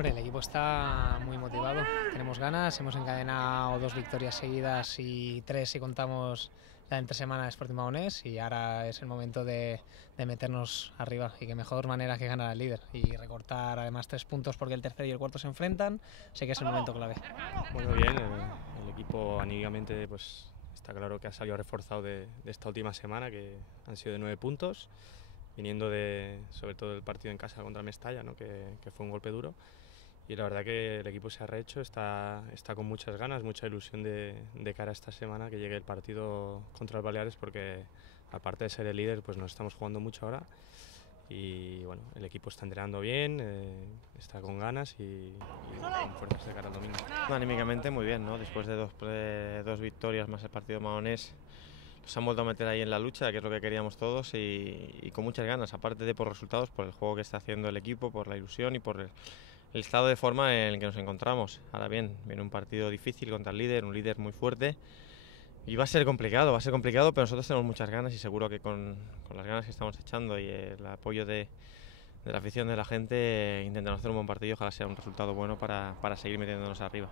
Hombre, el equipo está muy motivado, tenemos ganas, hemos encadenado 2 victorias seguidas y 3 si contamos la entre semana de Sporting Magonés, y ahora es el momento de meternos arriba, y qué mejor manera que ganar al líder y recortar además 3 puntos porque el tercero y el cuarto se enfrentan, sé que es el momento clave. Bueno, bien, el equipo anímicamente pues está claro que ha salido reforzado de esta última semana, que han sido de 9 puntos, viniendo sobre todo del partido en casa contra Mestalla, ¿no? que fue un golpe duro. Y la verdad que el equipo se ha rehecho, está con muchas ganas, mucha ilusión de cara a esta semana que llegue el partido contra el Baleares, porque aparte de ser el líder, pues nos estamos jugando mucho ahora. Y bueno, el equipo está entrenando bien, está con ganas y con fuerzas de cara al domingo. Anímicamente muy bien, ¿no? Después de dos victorias más el partido magonés, nos han vuelto a meter ahí en la lucha, que es lo que queríamos todos, y con muchas ganas, aparte de por resultados, por el juego que está haciendo el equipo, por la ilusión y por el estado de forma en el que nos encontramos. Ahora bien, viene un partido difícil contra el líder, un líder muy fuerte, y va a ser complicado, pero nosotros tenemos muchas ganas, y seguro que con las ganas que estamos echando y el apoyo de la afición, de la gente, intentamos hacer un buen partido y ojalá sea un resultado bueno para seguir metiéndonos arriba.